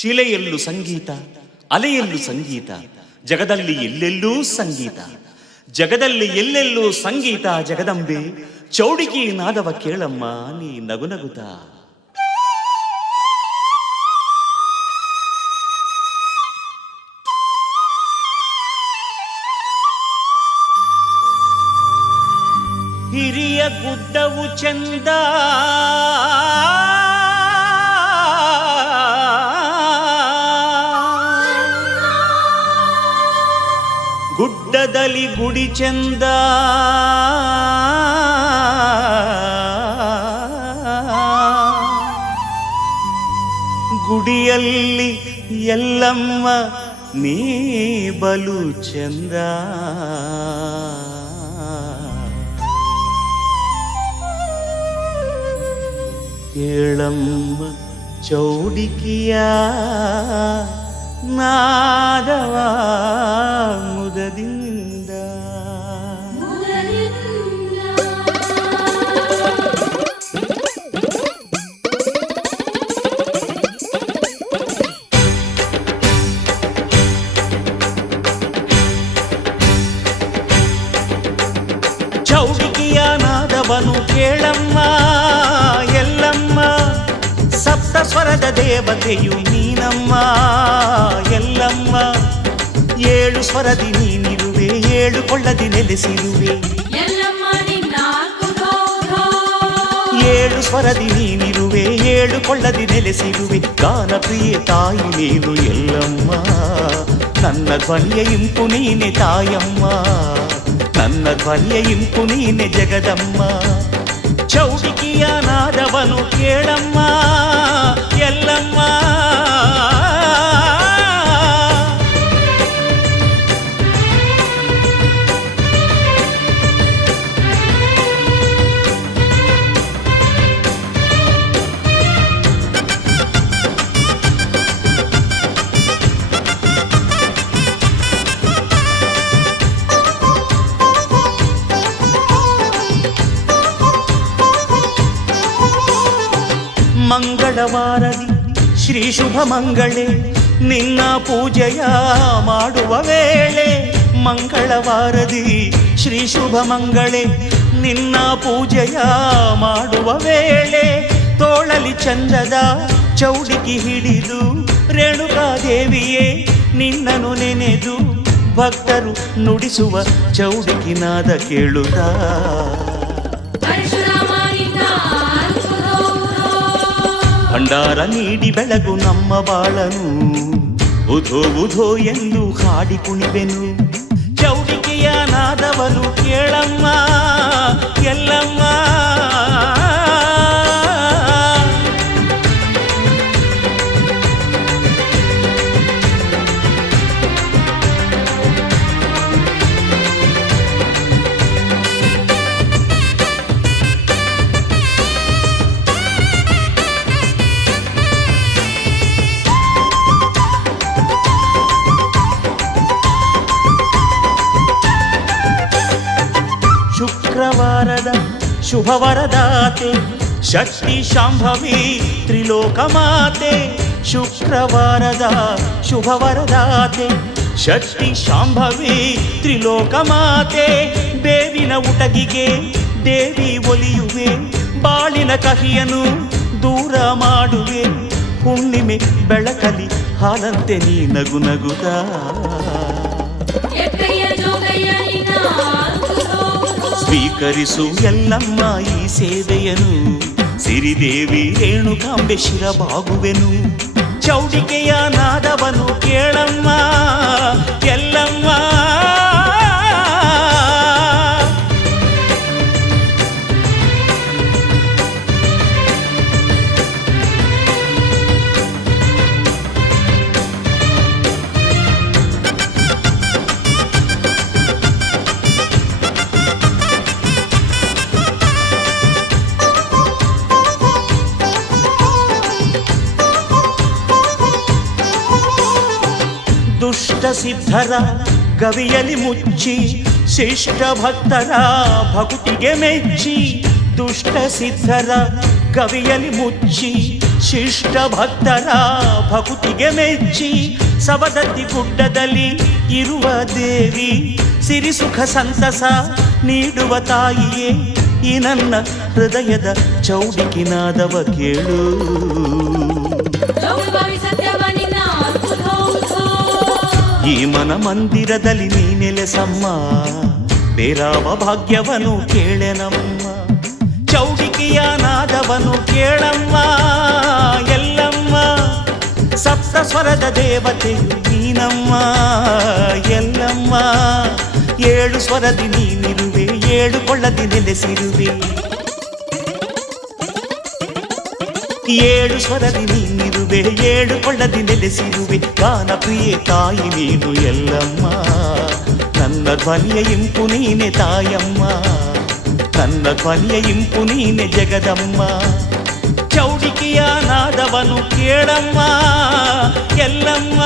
ಶಿಲೆಯಲ್ಲೂ ಸಂಗೀತ, ಅಲೆಯಲ್ಲೂ ಸಂಗೀತ, ಜಗದಲ್ಲಿ ಎಲ್ಲೆಲ್ಲೂ ಸಂಗೀತ, ಜಗದಲ್ಲಿ ಎಲ್ಲೆಲ್ಲೂ ಸಂಗೀತ. ಜಗದಂಬೆ ಚೌಡಿಕಿ ನಾದವ ಕೇಳಮ್ಮ ನೀ ನಗುನಗುತ್ತ. ಹಿರಿಯ ಗುಡ್ಡವು ಚಂದ, ಗುಡ್ಡದಲ್ಲಿ ಗುಡಿ ಚಂದ, ಗುಡಿಯಲ್ಲಿ ಎಲ್ಲಮ್ಮ ನೀ ಬಲು ಚಂದ. ಕೇಳಮ್ಮ ಚೌಡಿಕಿಯ ನಾದವ ಮುದದಿಂದ. ಚೌಡಿಕಿಯ ನಾದವನು ಕೇಳಮ್ಮ ಎಲ್ಲಮ್ಮ, ಸಪ್ತ ಸ್ವರದ ದೇವತೆಯು ನೀನಮ್ಮ ಎಲ್ಲಮ್ಮ. ಏಳು ಸ್ವರದಿ ನೀನಿರುವೆ, ಏಳು ಕೊಳ್ಳದಿ ನೆಲೆಸಿರುವೆ. ಏಳು ಸ್ವರದಿ ನೀನಿರುವೆ, ಏಳು ಕೊಳ್ಳದಿ ನೆಲೆಸಿರುವೆ. ಗಾನ ಪ್ರಿಯೆ ತಾಯಿ ನೀನು ಎಲ್ಲಮ್ಮ, ನನ್ನ ಧ್ವನಿಯ ಇಂಪು ನೀನೆ ತಾಯಮ್ಮ, ನನ್ನ ಧ್ವನಿಯ ಇಂಪು ನೀನೆ ಜಗದಮ್ಮ. ಚೌಡಿಕಿಯ ನಾದವನು ಕೇಳಮ್ಮ ಎಲ್ಲಮ್ಮ. ಮಂಗಳವಾರದಿ ಶ್ರೀ ಶುಭ ಮಂಗಳೇ ನಿನ್ನ ಪೂಜೆಯ ಮಾಡುವ ವೇಳೆ. ಮಂಗಳವಾರದಿ ಶ್ರೀ ಶುಭ ಮಂಗಳೇ ನಿನ್ನ ಪೂಜೆಯ ಮಾಡುವ ವೇಳೆ. ತೋಳಲಿ ಚಂದದ ಚೌಡಿಕಿ ಹಿಡಿದು ರೇಣುಕಾದೇವಿಯೇ ನಿನ್ನನು ನೆನೆದು ಭಕ್ತರು ನುಡಿಸುವ ಚೌಡಿಕಿ ನಾದ ಕೇಳುತ್ತ. ಭಂಡಾರ ನೀಡಿ ಬೆಳಗು ನಮ್ಮ ಬಾಳನು, ಉಧೋ ಉಧೋ ಎಂದು ಹಾಡಿ ಕುಣಿವೆನು. ಚೌಡಿಕೆಯ ನಾದವನು ಕೇಳಮ್ಮ ಎಲ್ಲಮ್ಮ. ಶುಕ್ರವಾರದ ಶುಭವರದಾತೆ ಶಕ್ತಿ ಶಾಂಭವಿ ತ್ರಿಲೋಕ ಮಾತೆ. ಶುಕ್ರವಾರದ ಶುಭವರದಾತೆ ಶಕ್ತಿ ಶಾಂಭವಿ ತ್ರಿಲೋಕ ಮಾತೆ. ಬೇವಿನ ಉಟಗಿಗೆ ದೇವಿ ಒಲಿಯುವೆ, ಬಾಳಿನ ಕಹಿಯನು ದೂರ ಮಾಡುವೆ. ಹುಣ್ಣಿಮೆ ಬೆಳಕಲಿ ಹಾಲಂತೆ ನೀ ನಗು ನಗುತ್ತ. ಸ್ವೀಕರಿಸು ಎಲ್ಲಮ್ಮ ಈ ಸೇವೆಯನು, ಸಿರಿದೇವಿ ರೇಣುಕಾಂಬೆ ಶಿರಬಾಗುವೆನು. ಚೌಡಿಕೆಯ ನಾದವನು ಕೇಳಮ್ಮ ಎಲ್ಲಮ್ಮ. ದುಷ್ಟ ಸಿದ್ಧರ ಗವಿಯಲಿ ಮುಚ್ಚಿ ಶಿಷ್ಟ ಭಕ್ತರ ಭಕ್ತಿಗೆ ಮೆಚ್ಚಿ. ದುಷ್ಟ ಸಿದ್ಧರ ಗವಿಯಲಿ ಮುಚ್ಚಿ ಶಿಷ್ಟ ಭಕ್ತರ ಭಕುತಿಗೆ ಮೆಚ್ಚಿ ಸವದತ್ತಿ ಗುಡ್ಡದಲ್ಲಿ ಇರುವ ದೇವಿ ಸಿರಿ ಸುಖ ಸಂತಸ ನೀಡುವ ತಾಯಿಯೇ ಈ ನನ್ನ ಹೃದಯದ ಚೌಡಿಕಿನಾದವ ಕೇಳು. ಈ ಮನ ಮಂದಿರದಲ್ಲಿ ನೀ ನೆಲೆಸಮ್ಮ, ಬೇರಾವ ಭಾಗ್ಯವನು ಕೇಳೆನಮ್ಮ. ಚೌಡಿಕೆಯ ನಾದವನು ಕೇಳಮ್ಮ ಎಲ್ಲಮ್ಮ, ಸಪ್ತ ಸ್ವರದ ದೇವತೆಯು ನೀನಮ್ಮ ಎಲ್ಲಮ್ಮ. ಏಳು ಸ್ವರದಿ ನೀನಿರುವೆ, ಏಳು ಕೊಳ್ಳದಿ ನೆಲೆಸಿರುವೆ. ಏಳು ಸ್ವರದಿ ನೀನಿರುವೆ, ಏಳು ಕೊಳ್ಳದಿ ನೆಲೆಸಿರುವೆ. ಗಾನ ಪ್ರಿಯೆ ತಾಯಿ ನೀನು ಎಲ್ಲಮ್ಮ, ನನ್ನ ಧ್ವನಿಯ ಇಂಪು ನೀನೆ ತಾಯಮ್ಮ, ನನ್ನ ಧ್ವನಿಯ ಇಂಪು ನೀನೆ ಜಗದಮ್ಮ. ಚೌಡಿಕೆಯ ನಾದವನು ಕೇಳಮ್ಮ ಎಲ್ಲಮ್ಮ.